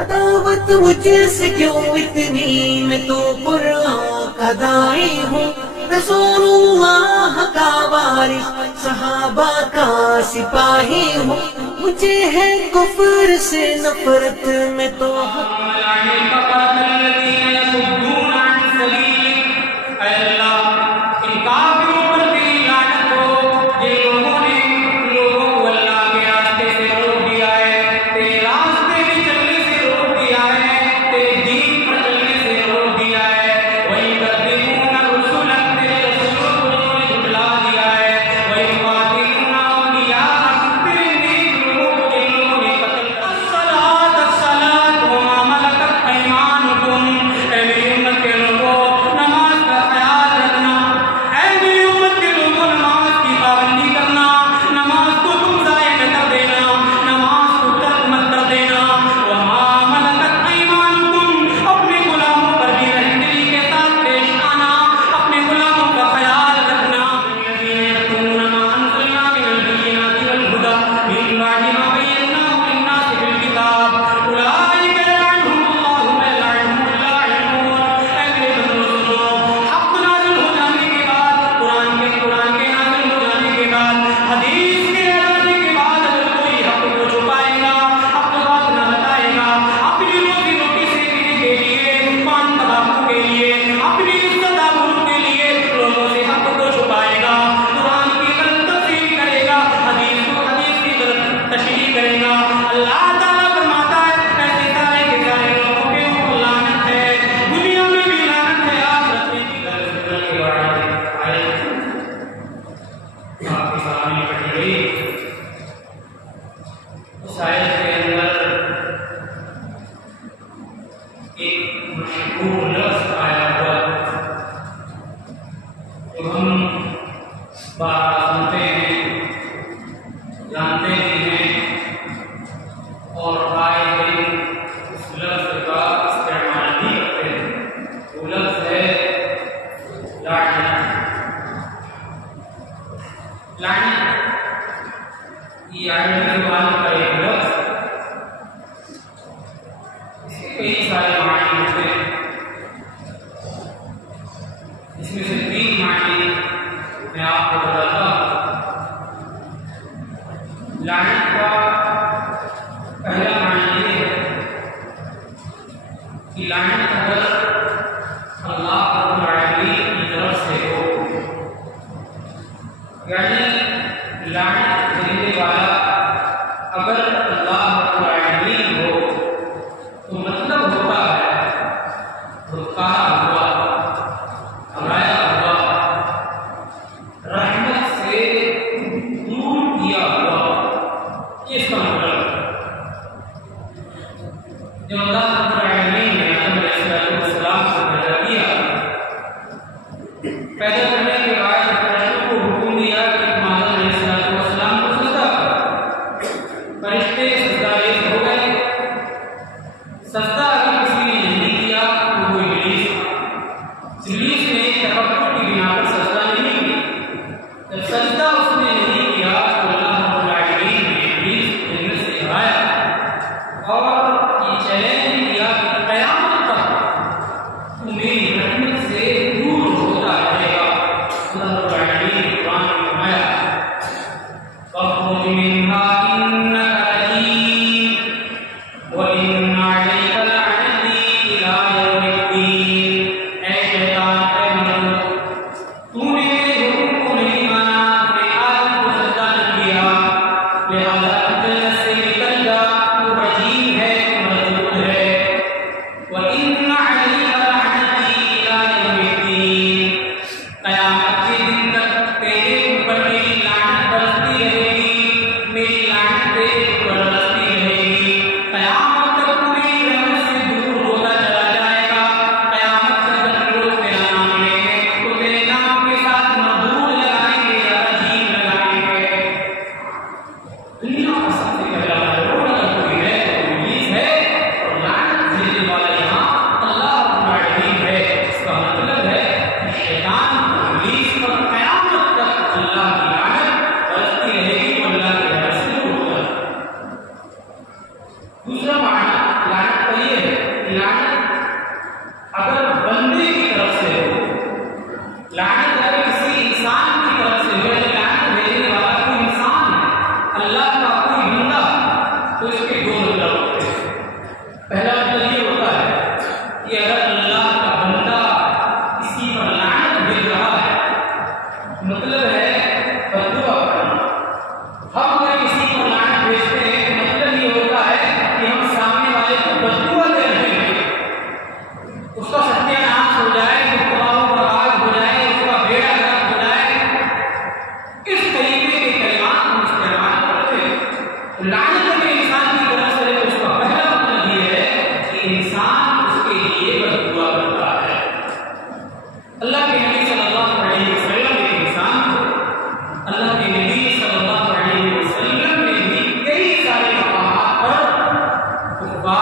अदावत मुझसे क्यों इतनी, मैं तो कुरान का दाई हूँ, रसूलुल्लाह का वारिस, सहाबा का सिपाही हूँ। मुझे है कुफ्र से नफरत, मैं तो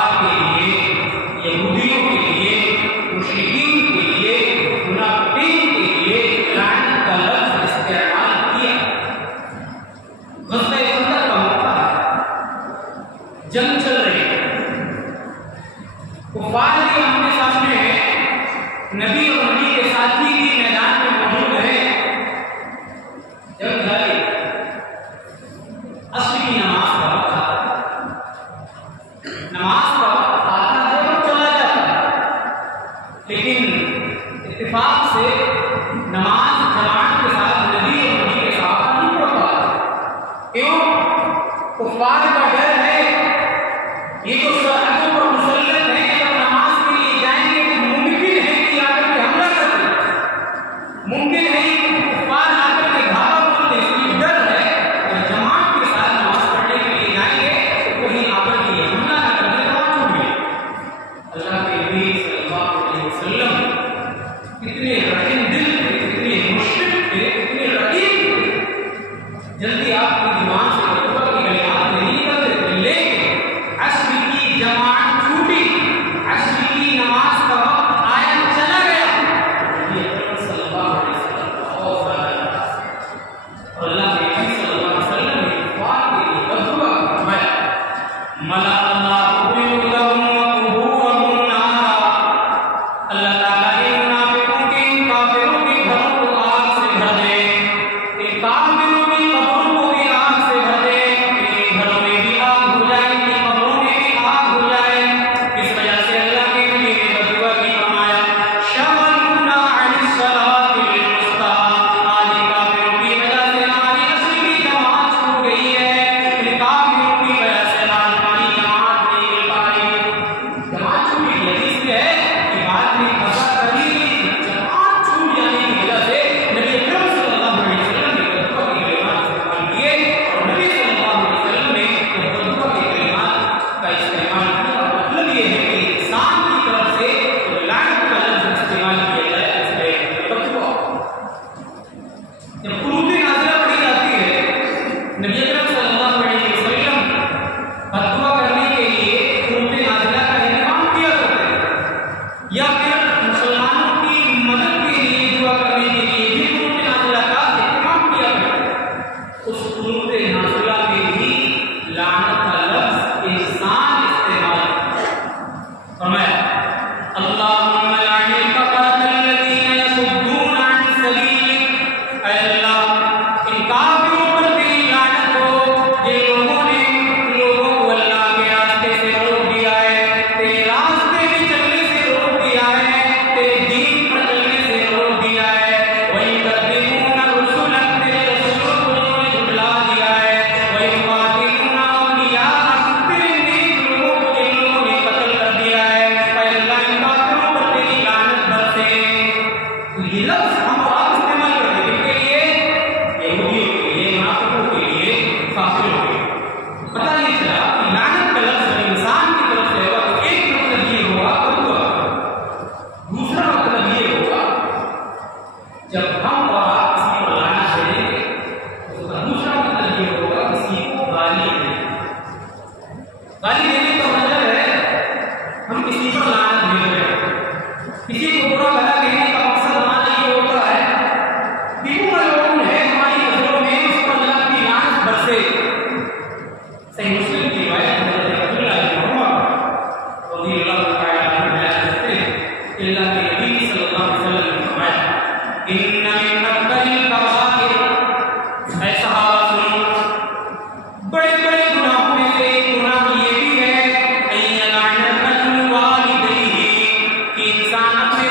कुफार के लिए, यहूदियों के लिए, मुशरिकीन के लिए, मुनाफिकीन के लिए लानत का लफ्ज इस्तेमाल किया। ग़ज़वा खंदक का मौका है, जंग चल रही है, कुफार के आमने सामने है, नबी और नबी के साथी भी मैदान में मौजूद है, जंग जारी, असर की नमाज का वक्त आता है, नमाज का वक्त आता है और चला जाता है, लेकिन इत्तेफाक से नमाज जमात के साथ नबी और नबी के साथ नहीं पढ़ पाते। क्यों? कुफार का डर है, ये जो सरहदों पर मुसल्लत है, अगर नमाज के लिए जाएंगे तो मुमकिन है कि आकर के हमला कर दें, मुमकिन है कि कुफार आकर के घाव कर दें, इसलिए डर है। अगर जमात के साथ नमाज पढ़ने के लिए जाएंगे तो कहीं आकर के हमला न कर दें, नमाज छूट गई। अल्लाह के नबी सल्लल्लाहु अलैहि वसल्लम कितने रहीम दिल थे, कितने मुशफिक थे, कितने रहीम थे, जल्दी आपकी जुबान से तौबा की कलिमात नहीं निकलते थे, लेकिन अस्र की जमात छूटी, अस्र की नमाज का वक्त आया, चला गया, नबी अकरम सल्लल्लाहु अलैहि वसल्लम और अल्लाह के नबी सल्लल्लाहु अलैहि वसल्लम ने कुफार के लिए बददुआ फरमाया, मला अल्लाहु कुयूदहुम व कुबूरहुम नारा, अल्लाह ताला इन मुनाफिकों के, इन काफिरों के घरों को आग से भर दे, इन काफिरों की कब्रों को भी आग से भर दे, इनके घरों में भी आग हो जाए, इनकी कब्रों में भी आग हो जाए। इस वजह से अल्लाह के नबी ने बददुआ की फरमाया, शगलूना अनिस सलातिल वुस्ता, आज इन काफिरों की वजह से हमारी असर की जमात छूट गई है, इन काफिरों की वजह से हमारी जमात नहीं मिल पा रही, जमात छूट गई। हदीस में है कि बाद में कज़ा करी, जमात छूट जाने की वजह से नबी अकरम सल्लल्लाहु अलैहि वसल्लम ने बददुआ की कलिमात इस्तेमाल किए, और नबी सल्लल्लाहु अलैहि वसल्लम ने बददुआ की कलिमात का इस्तेमाल किया। मतलब ये है कि इंसान की तरफ से लानत का लफ्ज इस्तेमाल किया जाए, इसलिए बददुआ। जब कुनूत नाज़िला पढ़ी जाती है, नबी अकरम सल्लल्लाहु अलैहि वसल्लम बददुआ करने के लिए कुनूत नाज़िला का इंतजाम किया करते थे, या फिर मुसलमानों की मदद के लिए दुआ करने के लिए भी कुनूत नाज़िला का इंतजाम किया करते थे। उस कुनूत नाज़िला में भी लानत का लफ्ज इंसान इस्तेमाल फरमाया, अल्लाहुम्मा लानिल कफ़रतल्लज़ीना यसुद्दूना अन सबीलिक, ऐ अल्लाह इन काफिरों पर तेरी लानत हो, जिन लोगों ने लोगों को अल्लाह के रास्ते से रोक दिया है, तेरे रास्ते में चलने से रोक दिया है, तेरे दीन पर चलने से रोक दिया है, वही युकद्दिबूना रुसुलक, तेरे रसूलों को जिन्होंने झुठला दिया है, वही युक़ातिलूना औलियाअक, तेरे नेक लोगों को जिन लोगों ने कत्ल कर दिया है, ऐ अल्लाह इन काफिरों पर तेरी लानत बरसे। तो ये लफ्ज हम और आप इस्तेमाल करते हैं, किसके लिए? यहूदियों के लिए, मुनाफिकों के लिए, काफिरों के लिए। पता नहीं चला कि लानत का लफ्ज जब इंसान की तरफ से होगा तो एक मतलब ये होगा बददुआ, दूसरा मतलब ये होगा जब हम और आप किसी को लानत देंगे तो उसका दूसरा मतलब ये होगा किसी को गाली देंगे। गाली देने का मतलब है हम किसी पर लानत भेज रहे हैं, किसी को बुरा भला कहने का मकसद हमारा ये होता है कि वो मलऊन है, हमारी नजरों में उस पर अल्लाह की लानत बरसे। सही मुस्लिम की रिवायत है, हज़रत अब्दुल्लाह इब्न उमर रज़ियल्लाहु तआला अन्हु बयान करते हैं कि अल्लाह के नबी सल्लल्लाहु अलैहि वसल्लम ने फरमाया, इन्ना मिन अकबरिल कबाइर, ऐ सहाबा सुनो, बड़े बड़े गुनाहों में से एक गुनाह ये भी है, अय्यलाना रजुल वालिदैहि, कि इंसान अपने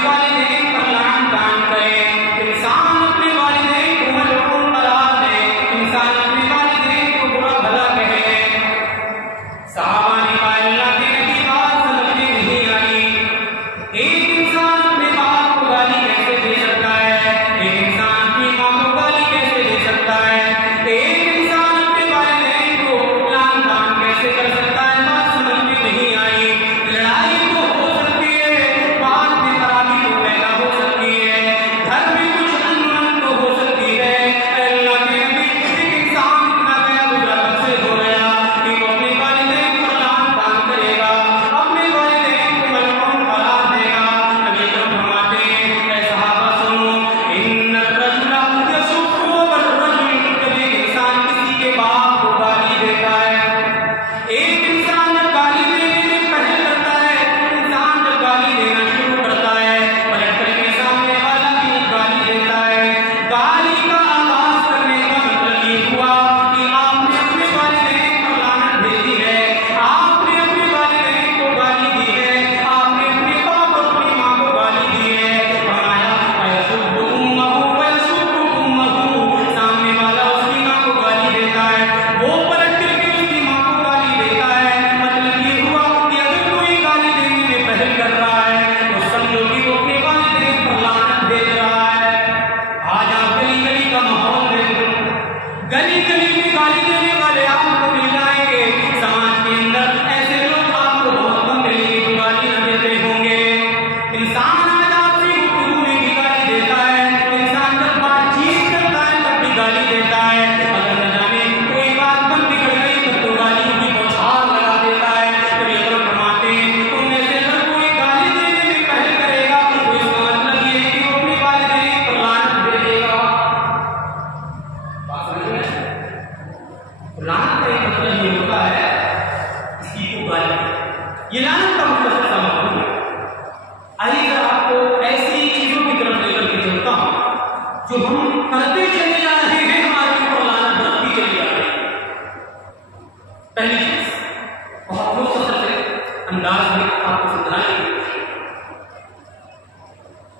ये लानत का मुख्तसर सा मफहूम है। आइए आपको ऐसी चीजों की तरफ लेकर के चलता हूं जो हम करते चले जा रहे हैं, हमारे ऊपर लानत बरसती चली जा रही है। पहली चीज बहुत मुख्तसर से अंदाज में आपको समझाने की कोशिश,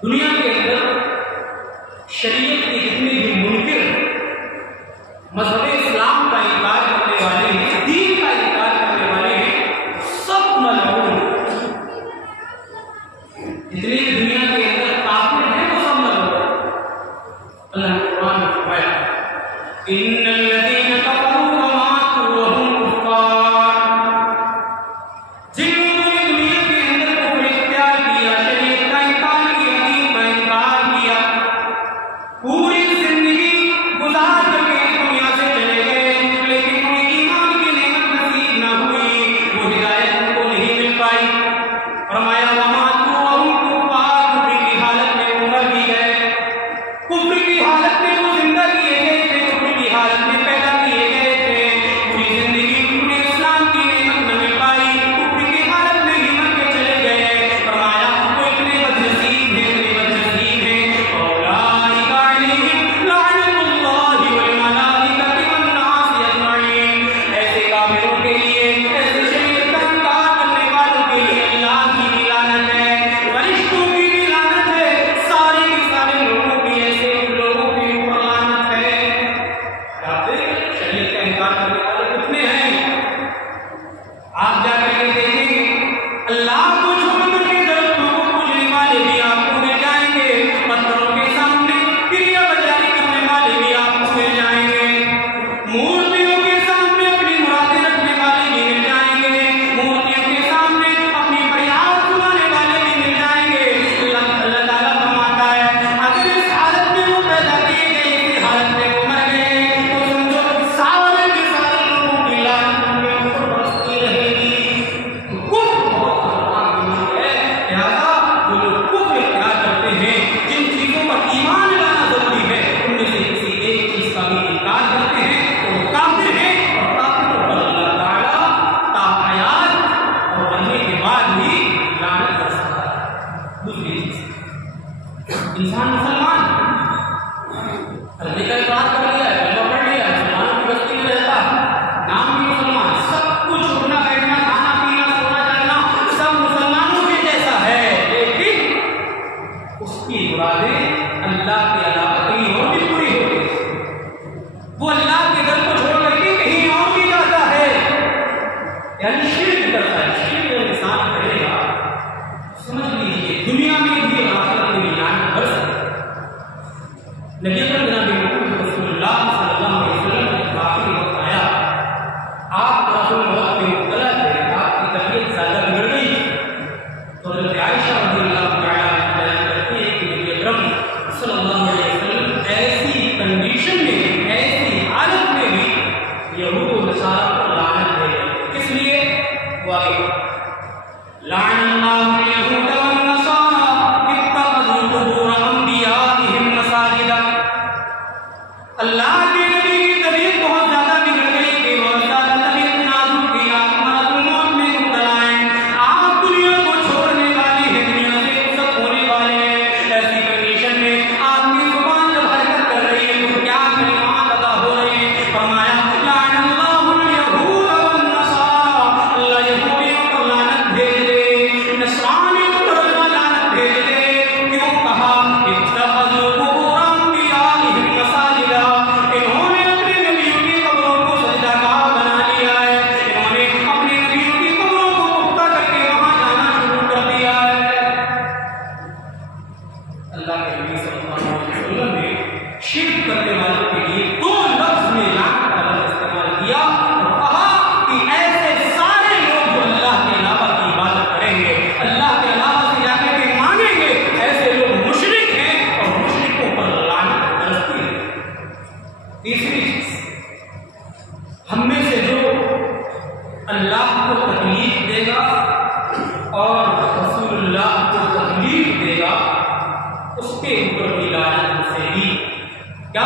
दुनिया के अंदर शरीयत के जितने भी मुनकिर मजहब इस्लाम का इनकार करने वाले हैं, दीन का इनकार करने वाले हैं, सब मलऊन। जितने भी दुनिया के अंदर काफिर हैं वो सब मलऊन। अल्लाह ने कुरान में फरमाया, इन्नल लज़ीना कफरू व मातू व हुम कुफ्फार, जिन लोगों ने दुनिया के अंदर कुफ्र इख्तियार किया, शरीयत का इनकार किया, दीन का इनकार किया, पूरी जिंदगी गुजार करके दुनिया से चले गए, लेकिन उन्हें ईमान की नेमत नसीब न हुई, वो हिदायत उनको नहीं मिल पाई। फरमाया वमातू व हुम कुफ्फार, कुफ्र की हालत में वो मर भी गए, कुफ्र की हालत में वो जिंदा किए गए थे, कुफ्र की हालत में पैदा किए गए थे, पूरी जिंदगी उन्हें इस्लाम की नेमत न मिल पाई, कुफ्र की हालत में ही मर के चले गए। फरमाया वो इतने बदनसीब हैं, इतने बदनसीब हैं, औलाइका अलैहिम लानतुल्लाहि वल मलाइकति वन नास अजमईन, ऐसे काफिरों के लिए, ऐसे शरीयत का इनकार करने वालों के लिए अल्लाह की भी लानत है, फरिश्तों की भी लानत है, सारे के सारे लोगों की, ऐसे लोगों के ऊपर लानत है। आप देखें शरीयत का इनकार करने वाले कितने हैं। आप जाकर के देखेंगे अल्लाह को छोड़ करके दरख्तों को पूजने वाले भी आपको मिल जाएंगे, पत्थरों के सामने क्रिया बजारी करने वाले भी आपको मिल जाएंगे, मूर्तियों के सामने अपनी मुरादें रखने वाले भी मिल जाएंगे, मूर्तियों के सामने अपनी फरियाद सुनाने वाले भी मिल जाएंगे। अल्लाह ताला फरमाता है अगर इस हालत में वो पैदा किए गए, इस हालत में वो मर गए, तो समझो सारे के सारे लोगों की लानत उनके ऊपर बरसती रहेगी। कुफ्र बहुत खतरनाक बीमारी है, लिहाजा जो लोग कुफ्र इख्तियार करते हैं, जिन चीजों पर ईमान लाना जरूरी है, उनमें से किसी एक चीज का भी इनकार करते हैं तो वो काफिर हैं, और काफिरों पर अल्लाह ताला ताहयात और बनने के बाद भी लानत कर सकता है। दूसरी चीज, इंसान मुसलमान अल्लाह का इकरार कर लिया है, कलमा पढ़ लिया है, मुसलमानों की बस्ती में रहता है, नाम भी मुसलमान, सब कुछ उठना बैठना खाना पीना सोना जागना सब मुसलमानों के जैसा है, लेकिन उसकी मुरादें अल्लाह के अलावा कहीं और भी पूरी होती है, वो अल्लाह के दर को छोड़ करके कहीं और भी जाता है, यानी शिर्क करता है। शिर्क जब इंसान करेगा समझ लीजिए दुनिया में भी और आखिरत में भी लानत बरस सकती है। नबी अकरम जनाब मोहम्मद रसूलुल्लाह सल्लल्लाहु अलैहि वसल्लम का आखिरी वक्त आया, आप रसूल मौत में मुब्तला थे, आपकी तबीयत ज्यादा बिगड़ गई, तो हज़रत आयशा रज़ियल्लाहु तआला अन्हा बयान करती है कि नबी अकरम सल्लल्लाहु अलैहि वसल्लम ऐसी कंडीशन में, ऐसी हालत में भी यहूद और नसारा पर लानत भेज, किस लिए? वो आगे लाअनल्लाहु यहूद वन नसारा इत्तखज़ू कुबूर अंबियाइहिम मसाजिदा। अल्लाह के नबी की तबीयत बहुत ज्यादा बिगड़ गई कि बहुत ज्यादा तबीयत नाजुक थी, आप मरदुल मौत में मुब्तला हैं, आप दुनिया को छोड़ने वाले हैं, दुनिया से रुखसत होने वाले हैं। ऐसी कंडीशन में आपकी जुबान जब हरकत कर रही है तो क्या कलिमात अदा हो रहे हैं। फरमाया लाअनल्लाहु यहूद वन नसारा, अल्लाह यहूदियों पर लानत भेज दे, नसरानियों पर अल्लाह लानत भेज दे। क्यों कहा? इत्तखज़ू कुबूर अंबियाइहिम मसाजिदा, इन्होंने अपने नबियों की कब्रों को सजदागाह बना लिया है, इन्होंने अपने नबियों की कब्रों को पुख्ता करके वहां जाना शुरू कर दिया है। अल्लाह के नबी सल्लल्लाहु अलैहि वसल्लम ने शिर्क करने वालों के लिए दो लफ्ज में लानत का लफ्ज इस्तेमाल किया और कहा कि ऐसे सारे लोग जो अल्लाह के अलावा की इबादत करेंगे, अल्लाह के अलावा से जाकर के मांगेंगे, ऐसे लोग मुशरिक हैं और मुशरिकों पर लानत बरसती है। तीसरी चीज, हम में से जो अल्लाह को तकलीफ देगा और रसूलुल्लाह को तकलीफ देगा, उसके ऊपर भी लानत से भी क्या?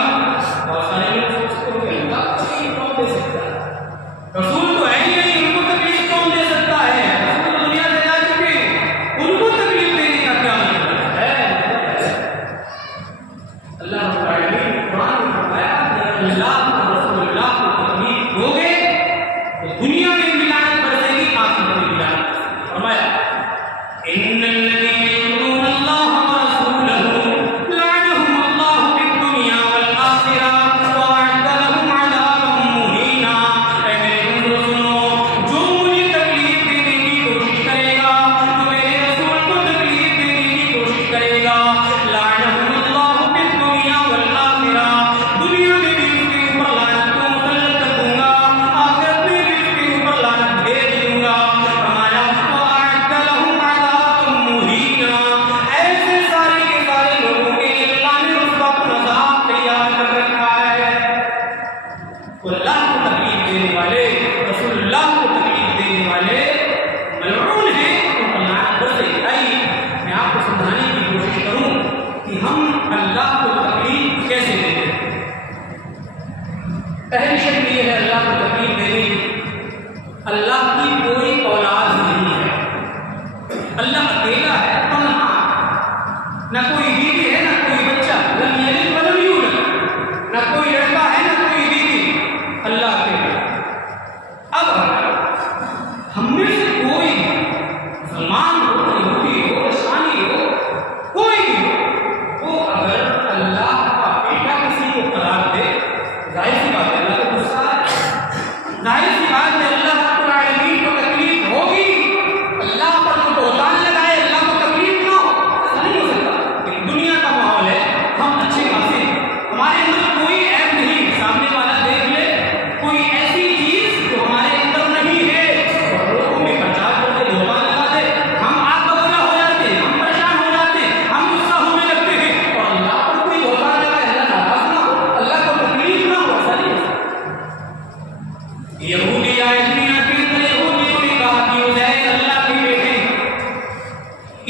बहुत सारे लोग सोचते हो कि अल्लाह तकलीफ कौन दे सकता है, रसूल तो है ही नहीं, उनको तकलीफ कौन दे सकता है, रसूल तो दुनिया अल्लाह अकेला है, तन्हा, न कोई बीवी है, न कोई बच्चा, लम यलिद वलम यूलद, न कोई लड़का है, न कोई बीवी, अल्लाह अकेला। अब हम में से कोई मुसलमान हो, यहूदी हो, ईसाई हो, कोई भी हो, वो अगर अल्लाह का बेटा किसी को करार दे, जाहिर सी बात है अल्लाह को गुस्सा है, जाहिर सी बात है अल्लाह रब्बुल आलमीन को तकलीफ होगी, अल्लाह पर जो बोतान लगाए अल्लाह को तकलीफ ना हो, ऐसा नहीं हो सकता। लेकिन दुनिया का माहौल है, हम अच्छे खासे, हमारे अंदर कोई ऐप नहीं, सामने वाला देख ले कोई ऐसी चीज जो हमारे अंदर नहीं है और लोगों में प्रचार करके बोतान लगा दे, हम आग बबूला हो जाते हैं, हम परेशान हो जाते हैं, हम गुस्सा होने लगते हैं और अल्लाह पर कोई बोतान लगाए, अल्लाह नाराज ना हो, अल्लाह को तकलीफ ना हो, ऐसा नहीं हो सकता। यहूदी आए दुनिया के अंदर, यहूदी को भी कहा कि उज़ैर अल्लाह के बेटे,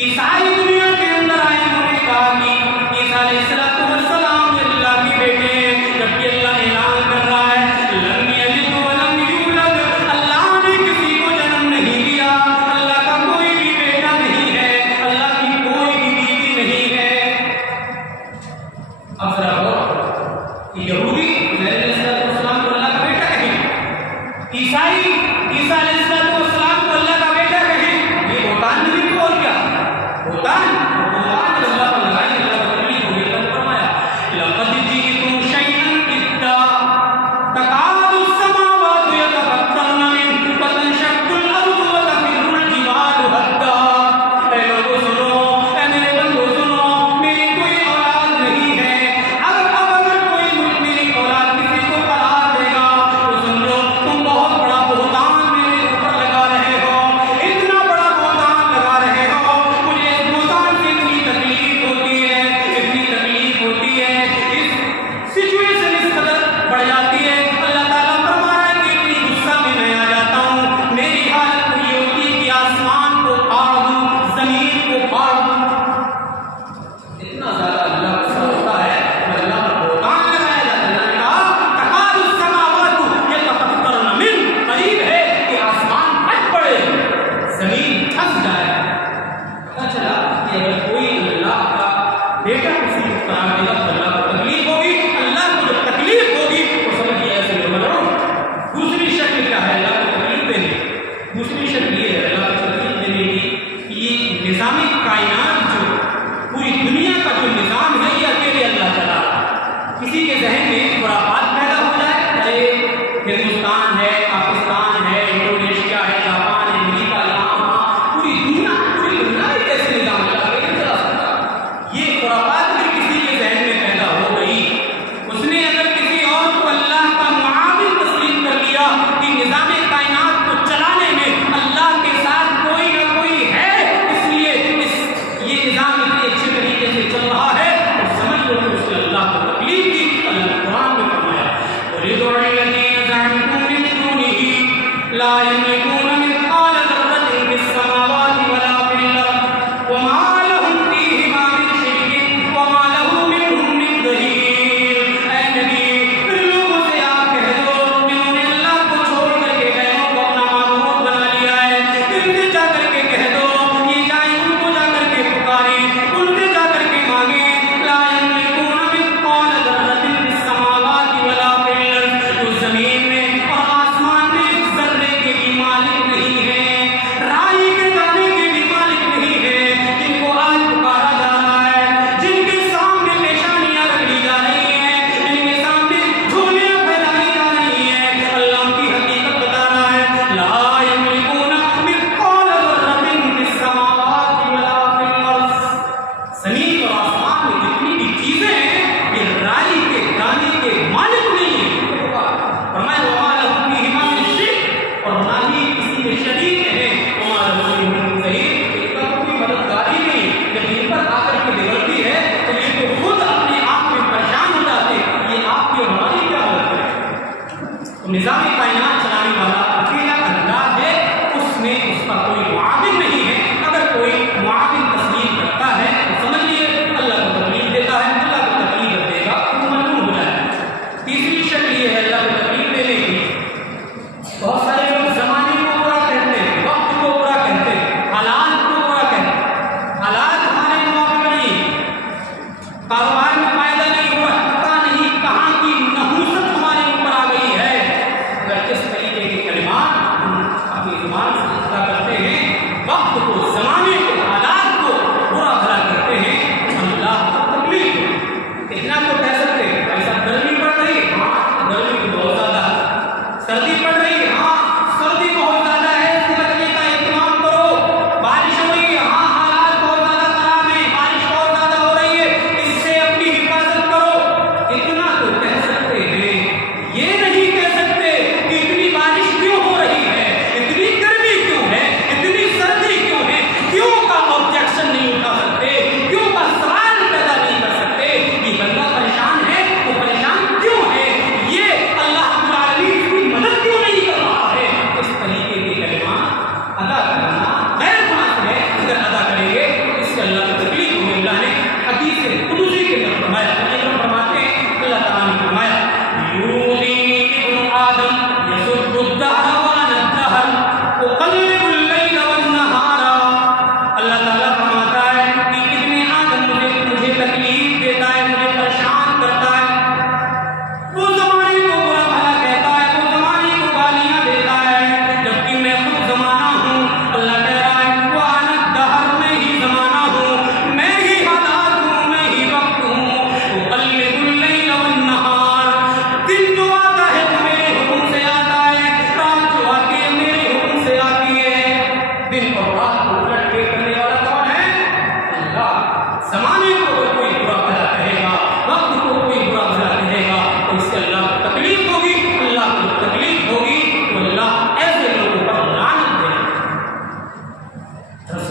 ईसाई दुनिया के अंदर आए, उन्होंने कहा कि ईसा अलैहिस्सलातु वस्सलाम अल्लाह के बेटे हैं, जबकि अल्लाह ऐलान कर रहा है लम यलिद वलम यूलद, अल्लाह ने किसी को जन्म नहीं दिया, अल्लाह का कोई भी बेटा नहीं है, अल्लाह की कोई भी बीवी नहीं है। अब जरा गौर, यहूदी उज़ैर अलैहिस्सलातु वस्सलाम को अल्लाह का बेटा कहें, ईसाई ईसा अलैहिस्सलातु वस्सलाम को अल्लाह का बेटा कहें, ये बोतान नहीं तो और क्या? बोतान अल्लाह पर लगाई, अल्लाह को तकलीफ होगी। अल्लाह ने फरमाया लक़द जीतुम शैअन इद्दा तकादु समावातु यतफत्तरन मिन्हु व तनशक्कुल अर्दु व तखिर्रुल जिबालु हद्दा। ऐ लोगों सुनो, ऐ मेरे बंदो सुनो, मेरी कोई औलाद नहीं है, अगर कोई मुझ मेरी औलाद किसी को करार देगा तो सुन लो, तुम बहुत बड़ा बोतान मेरे ऊपर लगा रहे हो, इतना बड़ा बोतान लगा रहे हो, मुझे इस बोतान से इतनी तकलीफ होती है, इतनी तकलीफ होती है, इस सिचुएशन इस कदर बढ़ जाती है, अल्लाह ताला फरमा रहा है कि इतनी गुस्सा में मैं आ जाता हूँ, मेरी हालत तो ये होती है कि आसमान को फाड़ दूं, जमीन को फाड़ दूं, इतना ज्यादा अल्लाह गुस्सा होता है, अल्लाह पर बोतान लगाया जाता है। अल्लाह ने कहा तकादु समावातु यतफत्तरन मिन्हु, करीब है कि आसमान फट पड़े, जमीन धंस जाए। पता चला कि अगर कोई अल्लाह का बेटा किसी को करार देगा तो अल्लाह को तकलीफ होगी, अल्लाह को जब तकलीफ होगी तो समझिए ऐसे लोग लड़ो। दूसरी शक्ल क्या है अल्लाह को तकलीफ देने? दूसरी शक्ल ये है अल्लाह को तकलीफ देने की, ये निज़ाम कायनात जो पूरी दुनिया का जो निज़ाम है ये अकेले अल्लाह चला रहा है। किसी के जहन में खुराफात पैदा हो जाए, अरे हिंदुस्तान है, पाकिस्तान है, इंडोनेशिया है, जापान है, अमेरिका, यहाँ पूरी दुनिया में कैसे निज़ाम चला रही है, चला सकता, ये खुराफात अगर किसी के जहन में पैदा हो गई, उसने अगर किसी और को अल्लाह का मुआविन तस्लीम कर लिया कि निज़ाम कायनात को चलाने में अल्लाह के साथ कोई ना कोई है, इसलिए ये निज़ाम इतने अच्छे तरीके से चल रहा है, तो समझ लो कि उसने अल्लाह को तकलीफ दी। अल्लाह ने कुरान में फरमाया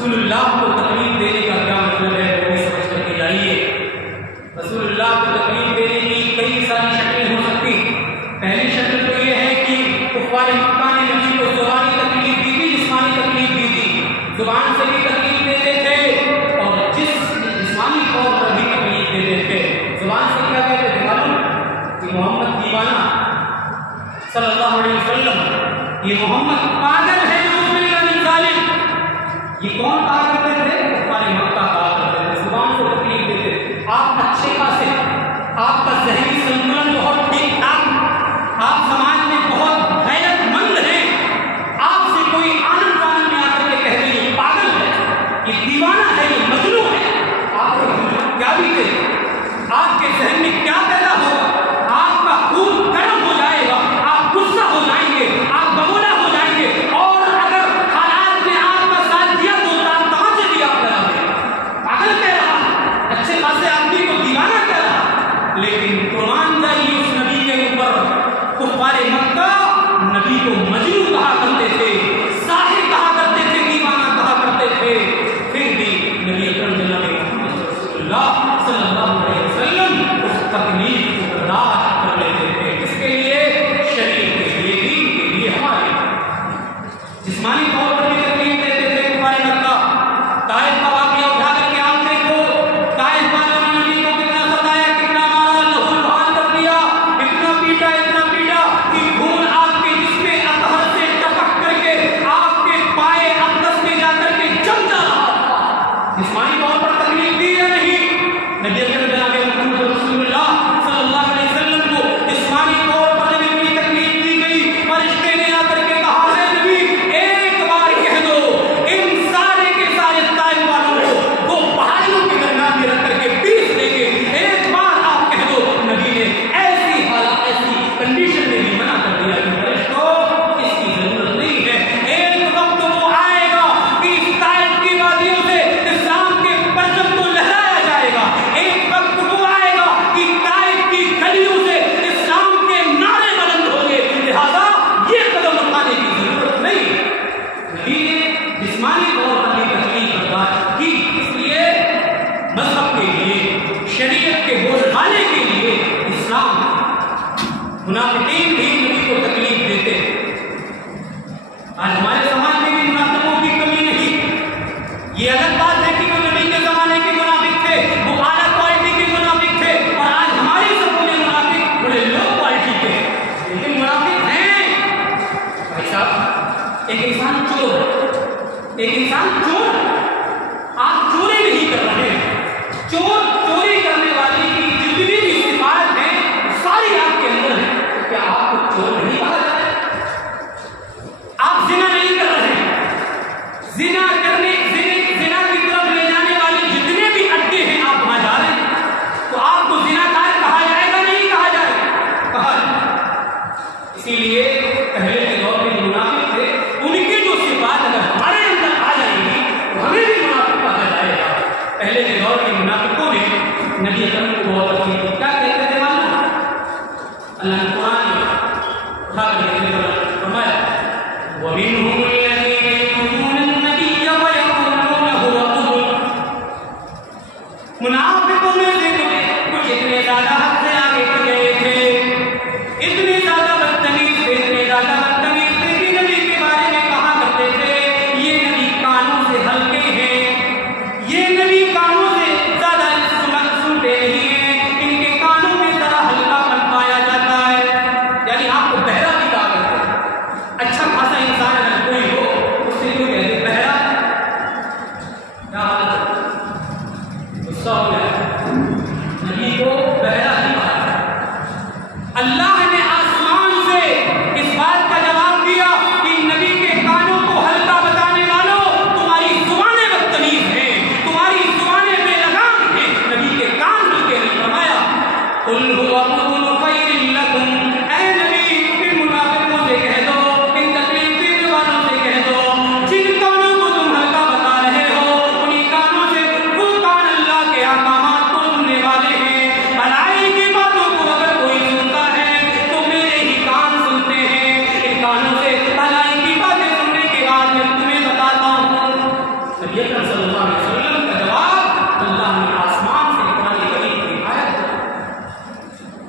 रसूलुल्लाह को तकलीफ देने का क्या मतलब है वो भी समझ करके जाइए। रसूलुल्लाह को तकलीफ देने की कई सारी शक्लें हो सकती। पहली शक्ल तो ये है कि कुफ्फार मक्का ने नबी को ज़ुबानी तकलीफ दी थी, जिस्मानी तकलीफ दी थी। जुबान से भी तकलीफ देते थे और जिस्मानी तौर पर भी तकलीफ देते थे। जुबान से क्या कहते थे मालूम? कि मोहम्मद दीवाना सल्लल्लाहु अलैहि वसल्लम, ये मोहम्मद पागल है, ये कौन कहा करते थे? कुफ्फार मक्का कहा करते थे, जुबान को तकलीफ देते थे। आप अच्छे खासे, आपका ज़हनी संतुलन बहुत ठीक ठाक, आप समाज में बहुत गैरतमंद हैं, आपसे कोई आनंद आनंद में आकर के कह दे ये पागल है, ये दीवाना है, ये मजनू है, आपको क्या बीते? आपके जहन में क्या पैदा होगा? आपका खून गर्म हो जाएगा, आप गुस्सा हो जाएंगे, आप बगोला हो जाएंगे, और अगर हालात ने आपका साथ दिया तो कहां से भी आप करोगे? पागल कह रहा, अच्छे खासे आदमी को दीवाना कह रहा। लेकिन कुरान जाइए उस नबी के ऊपर, कुफ्फार मक्का नबी को मजनू कहा करते थे, साहिर कहा करते थे, दीवाना कहा करते थे। फिर भी नबी अकरम जनाब मोहम्मद रसूलुल्लाह सल्लल्लाहु अलैहि वसल्लम उस तकलीफ को बर्दाश्त कर लेते थे। किसके लिए? शरीर के लिए, दीन के लिए, हमारे जिस्मानी तौर पर भी तकलीफ देते थे कुफ्फार मक्का। ताइफ का वाक़या उठा करके आप देखो, ताइफ वालों ने नबी को कितना सताया, कितना मारा, लहू लुहान कर दिया, इतना पीटा कि खून आपके जिस्म अतहर से टपक करके आपके पाए अक़दस में जाकर के जम जा रहा था। जिस्मानी तौर पर तकलीफ दी या नहीं? नबी अकरम जनाब मोहम्मद रसूलुल्लाह सल्लल्लाहु अलैहि वसल्लम को जिस्मानी तौर पर भी तकलीफ दी गई। फरिश्ते ने आकर के कहा है नबी एक बार कह दो इन सारे के सारे ताइफ वालों को वो पहाड़ियों के दरमियान में रख करके पीस देंगे, एक बार आप कह दो। नबी ने ऐसी हालत, ऐसी कंडीशन में भी मना कर दिया कि फरिश्तों इसकी जरूरत नहीं है। एक वक्त वो आएगा कि ताइफ की वादियों से इस्लाम के परचम को लहराया जाएगा, एक वक्त वो आएगा कि ताइफ की गलियों से इस्लाम के नारे बुलंद होंगे, लिहाजा ये कदम उठाने की जरूरत नहीं। नबी ने जिस्मानी तौर पर भी तकलीफ बर्दाश्त की, इसलिए मजहब के लिए, शरीयत के बोलबाले के लिए इस्लाम मुनाफिकीन भी नबी को तकलीफ देते। आज हमारे समाज में भी मुनाफिकों की कमी नहीं। ये अलग बात है कि वो नबी के जमाने के मुनाफिक थे, वो आला क्वालिटी के मुनाफिक थे, और आज हमारे सबों में मुनाफिक बड़े लो क्वालिटी के, लेकिन मुनाफिक हैं। भाई साहब, एक इंसान चोर, एक इंसान चोर, आप चोरी नहीं कर रहे हैं, चोरी करने वाले की जितनी भी सिफात है सारी आपके अंदर है, क्या आपको चोर नहीं कहा जाता? आप जिना नहीं कर रहे हैं, जिना की तरफ ले जाने वाले जितने भी अड्डे हैं आप वहां जा रहे हैं, तो आपको जिनाकार कहा जाएगा नहीं कहा जाएगा? कहा जाएगा। इसीलिए पहले के दौर में मुनाफिक थे, उनकी जो सिफात अगर हमारे अंदर आ जाएगी तो हमें भी मुनाफिक कहा जाएगा। पहले के दौर के मुनाफिकों ने नबी अकरम को बहुत तकलीफ, क्या कहते थे मालूम? अल्लाह ने कुरान में उठा कर फरमाया वमिनहुम लल्लज़ीना युज़ूना अन्नबिय्य व यक़ूलूना हुवा उज़ुन। मुनाफिकों में से कुछ इतने ज्यादा हद से आगे गए थे, इतने ज्यादा बदतमीज थे, इतने ज्यादा बदतमीज थे कि नबी के बारे में कहा करते थे ये नबी कानों से हल्के हैं, ये नबी कानों से ज्यादा सुनते नहीं है, इनके कानों में जरा हल्कापन पाया जाता है। यानी आपको बहरा भी कहा करते हैं। अच्छा खासा इंसान अगर कोई हो उससे क्यों कहते बहरा? क्या हालत है? गुस्सा हो गया, नबी को बहरा नहीं कहा। अल्लाह ने आसमान से इस बात का जवाब दिया कि नबी के कानों को हल्का बताने वालों, तुम्हारी जुबानें बदतमीज हैं, तुम्हारी जुबानें बेलगाम हैं, नबी के कान हल्के नहीं। फरमाया कुल हुवा कुल खैरिन लकुम, ऐ नबी इन मुनाफिकों से कह दो, इन तकलीफ देने वालों से कह दो, जिन कानों को तुम हल्का बता रहे हो उन्हीं कानों से वो कान अल्लाह के यहाँ सल्लल्लाहु अलैहि वसल्लम का जवाब अल्लाह ने आसमान से कुरान करीम की आयत दी।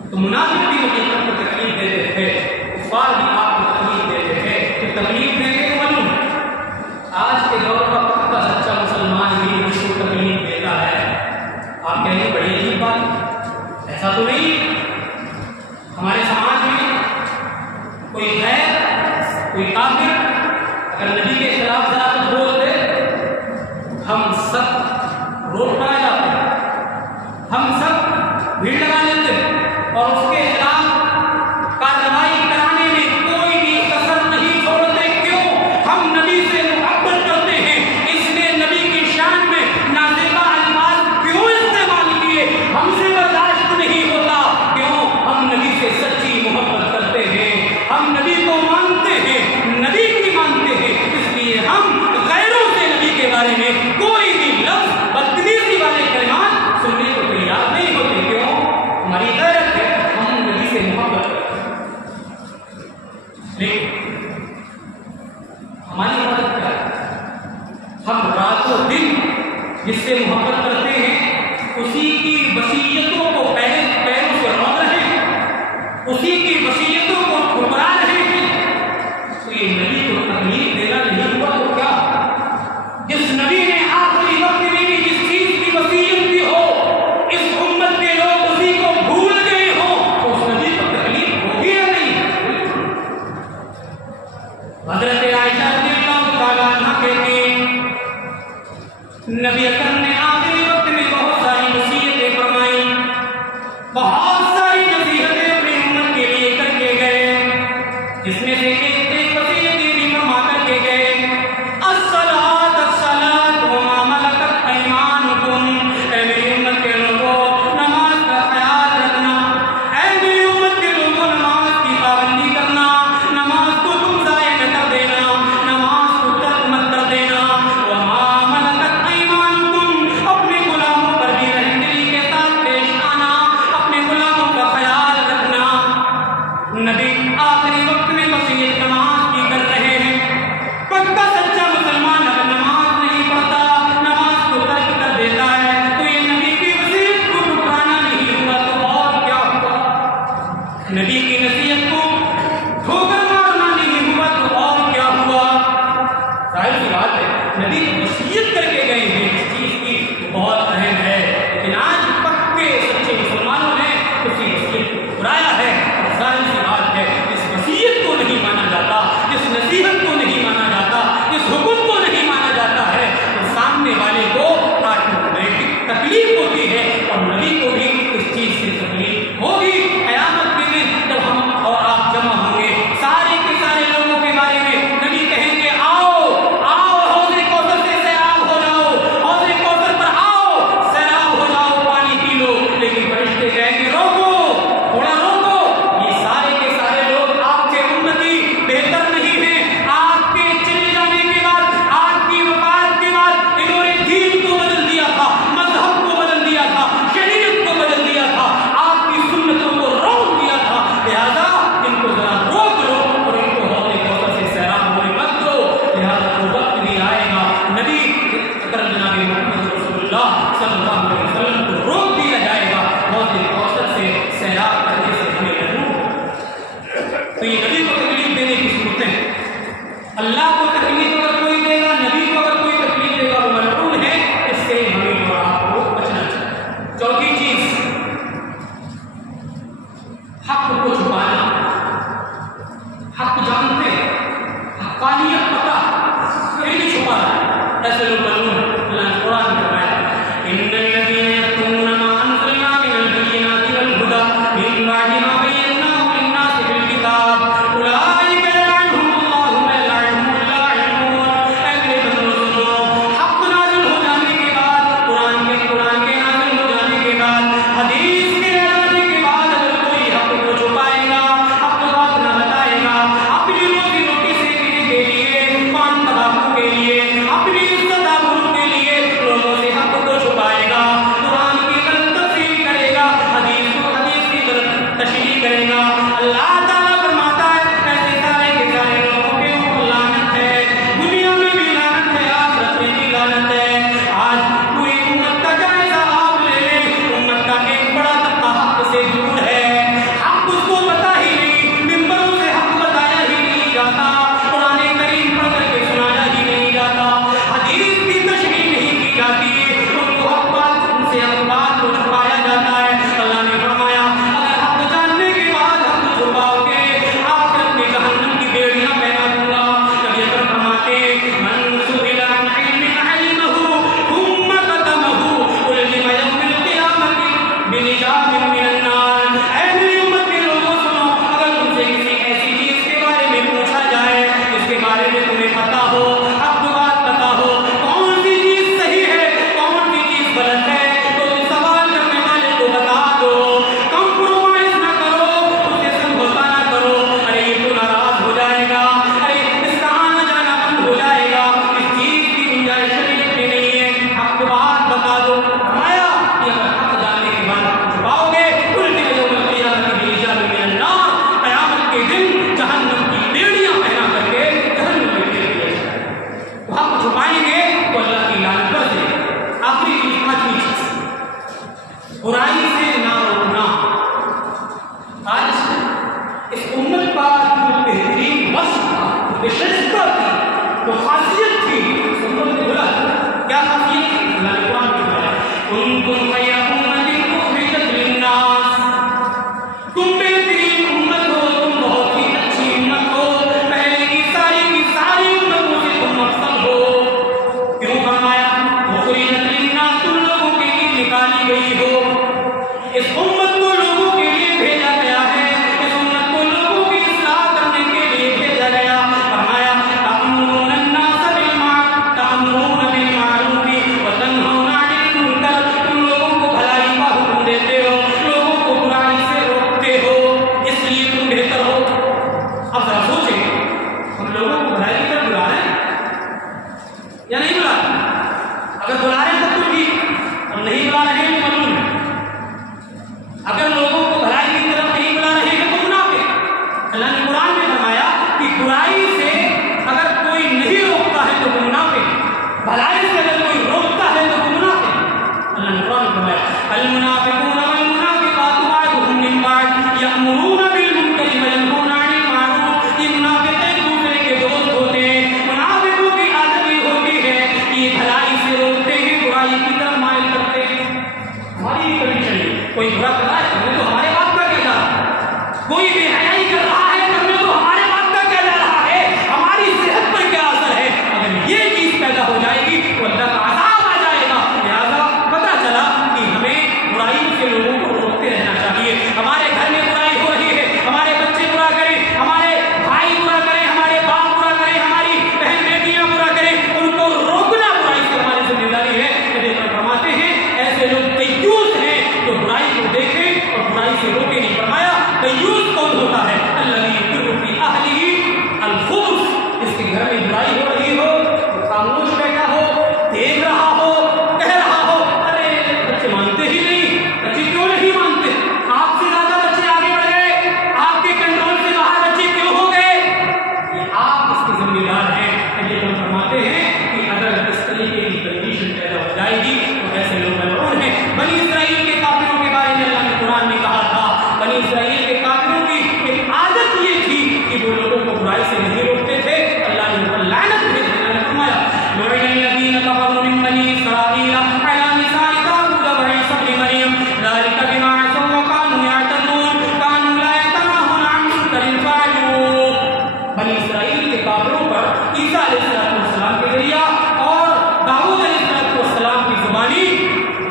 तो मुनाफिक भी हकीकत को तकलीफ देते थे, कुफार भी आपको तकलीफ देते थे, तो तकलीफ देते तो मालूम। आज के दौर का पक्का सच्चा मुसलमान भी इसको तकलीफ देता है। आप कहेंगे बड़ी अजीब बात, ऐसा तो नहीं। हमारे समाज में कोई है, कोई काफिर अगर नबी के खिलाफ जरा कुछ बोल दे, हम सब रोक पाए जाते हैं, हम सब भीड़ लगा लेते हैं और उसके खिलाफ कार्रवाई कराने में कोई भी कसर नहीं छोड़ते। क्यों? हम नबी से मोहब्बत करते हैं, इसलिए नबी की शान में नाज़िबा अल्फाज क्यों इस्तेमाल किए हमसे बर्दाश्त नहीं होता। क्यों? हम नबी से सच्ची मोहब्बत करते हैं, हम नबी को मानते हैं, नबी की मानते हैं, इसलिए हम गैरों से नबी के बारे में कोई भी लफ्ज बदतमीजी वाले कलिमात सुनने को तैयार नहीं होते। क्यों? हमारी गैरत है, हम नबी से मोहब्बत करते हैं। लेकिन हमारी मदद क्या है? हम रातों दिन जिससे मोहब्बत करते हैं उसी की वसीयतों को पैरों से रौंद रहे हैं, उसी की वसीयतों को ठुकरा रहे हैं। तो ये नबी को तकलीफ देना नहीं हुआ तो क्या? जिस नबी ने आखिरी वक्त में भी जिस चीज की वसीयत की हो, इस उम्मत के लोग उसी को भूल गए हो, तो उस नबी को तकलीफ होगी या नहीं? हजरत आयशा रज़ियल्लाहु तआला अन्हा कहती हैं, नबी अकरम ने आखिरी वक्त में बहुत सारी वसीयतें फरमाई, बहुत सारी नसीहतें अपनी उम्मत के लिए करके गए, जिसमें से एक वसीयत ये भी फरमा करके गए, अस्सलात अस्सलात व मा मलकत अयमानुकुम। ऐ मेरी उम्मत के लोगों, नमाज का ख्याल रखना। ऐ मेरी उम्मत के लोगों, नमाज की पाबंदी करना, नमाज को तुम ज़ाया न कर देना, नमाज को तर्क मत कर देना। व मा मलकत अयमानुकुम, अपने गुलामों पर भी रहमदिली के साथ पेश आना, अपने गुलामों का ख्याल रखना। नबी आखिरी वक्त में वसीयत नमाज की कर रहे हैं। पक्का सच्चा मुसलमान अगर नमाज नहीं पढ़ता, नमाज को तर्क कर देता है, तो ये नबी की वसीयत को ठुकराना नहीं हुआ तो और क्या हुआ? नबी की नसीहत को ठोकर मारना नहीं हुआ तो और क्या हुआ? जाहिर सी बात है, नबी वसीयत करके गए हैं इस चीज की, बहुत अहम है। लेकिन आज पक्के सच्चे मुसलमानों ने उसी वसीयत को ठुकराया है। और जाहिर सी बात है, इस वसीयत को नहीं माना जाता, इस नसीहत को नहीं माना जाता, इस हुक्म को नहीं माना जाता है, तो सामने वाले को ऑटोमेटिक तकलीफ होती है और नबी को भी इस चीज से तकलीफ होगी। क़यामत के दिन जब हम और आप जमा होंगे, सारे के सारे लोगों के बारे में नबी कहेंगे, आओ आओ हौज़े कौसर से सैराब हो जाओ, हौज़े कौसर पर आओ, सैराब हो जाओ, पानी पी लो। लेकिन फरिश्ते कहेंगे, रोको, थोड़ा रोको, ये सारे के सारे लोग आपके उम्मती बेहतर नहीं है। आपके चले जाने के बाद, आपकी वफात के बाद इन्होंने दीन को बदल दिया था, मजहब को बदल दिया था, शरीयत को बदल दिया था, आपकी सुन्नतों को रोक दिया था। लिहाजा इनको जरा रोक लो और इनको हौज़े कौसर से सैराब होने मत दो। लिहाजा वो वक्त भी आएगा, नबी अकरम जनाब मोहम्मद रसूलुल्लाह सल्लल्लाहु अलैहि वसल्लम को रोक दिया जाएगा, हौज़े कौसर से सैराब करने से हमें मजबूर। तो ये नबी को तकलीफ देने की सूरतें, अल्लाह को तकलीफ अगर कोई देगा, नबी को अगर कोई तकलीफ देगा, वो मलऊन है। इससे हमें और आपको बचना चाहिए। चौथी चीज, हक को छुपाना। हक जानते, हक्कानियत पता, फिर भी छुपाना, ऐसे लोग मलऊन। अल्लाह ने कुरान में फरमाया, इन्नल लज़ीना अल मुनाफिकून वल मुनाफिकातु बाअदुहुम मिन बाअद यअमुरूना बिल मुनकरि व यनहूना अनिल मारूफ। ये मुनाफिक एक दूसरे के दोस्त होते हैं। मुनाफिकों की आदत ये होती है कि ये भलाई से रोकते हैं, बुराई की तरफ माइल करते हैं। हमारी कंडीशन है, कोई बुरा कर रहा है करने तो हमारे बाप का क्या जा रहा है, कोई बेहयाई कर रहा है करने तो हमारे बाप का क्या जा रहा है, हमारी सेहत पर क्या असर है। अगर ये चीज पैदा हो जाएगी तो अल्लाह का अज़ाब आ जाएगा। लिहाजा पता चला कि हमें बुराई से लोगों को रोकते रहना चाहिए। हमारे घर में बुराई हो रही है, हमारे बच्चे बुरा करें, हमारे भाई बुरा करें, हमारे बाप बुरा करें, हमारी बहन बेटियां बुरा करें, उनको रोकना बुराई से हमारी जिम्मेदारी है। नबी फरमाते हैं ऐसे लोग तय्यूस हैं जो बुराई को देखें और बुराई से रोके। नहीं फरमाया तय्यूस कौन होता है, अल्लज़ी युक़िरु फ़ी अहलिही अल-ख़ुबुस। इसके घर में बुराई हो रही हो, खामोश बैठा हो, देख रहा हो, कह रहा हो, अरे बच्चे मानते ही नहीं, बच्चे क्यों नहीं मानते, आपसे ज्यादा बच्चे आगे बढ़ गए, आपके कंट्रोल से बाहर बच्चे क्यों हो गए, ये आप इसके जिम्मेदार हैं। नबी फरमाते हैं कि अगर इस तरीके की कंडीशन पैदा हो जाएगी तो ऐसे लोग मलऊन हैं। बनी इसराइल के काफिरों के बारे में अल्लाह ने कुरान में कहा था, बनी इसराइल के काफिरों की एक आदत ये थी कि वो लोगों को बुराई से नहीं रोकते थे। अल्लाह ने उन पर लानत भेज दी। फरमाया लुइनल्लज़ीन कफ़रू मिन बनी इसराईल अला लिसानि दाऊद व ईसा इब्न मरियम ज़ालिका बिमा असौ व कानू यअतदून कानू ला यतनहूना अन मुनकरिन फ़अलूह। बनी इसराइल के काफिरों पर ईसा अलैहिस्सलाम के जरिया और दाऊद अलैहिस्सलाम की जुबानी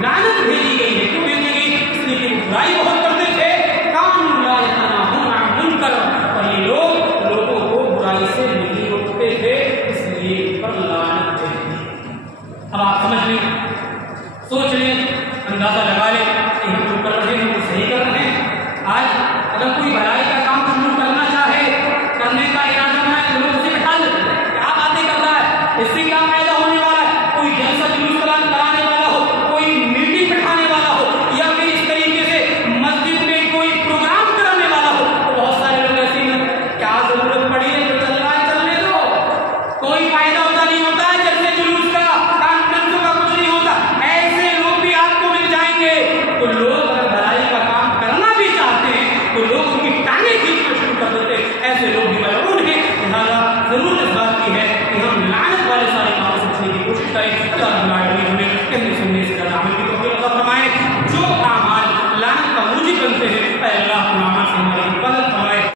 लानत भेजी गई है। क्यों भेजी गई? इसलिए कि बुराई बहुत करते थे। कानू ला यतनहूना अन मुनकर, और ये लोग लोगों को बुराई से नहीं रोकते थे, इसलिए पर लानत भेजी। अब आप समझ लें, सोच लें, अंदाजा लगा लें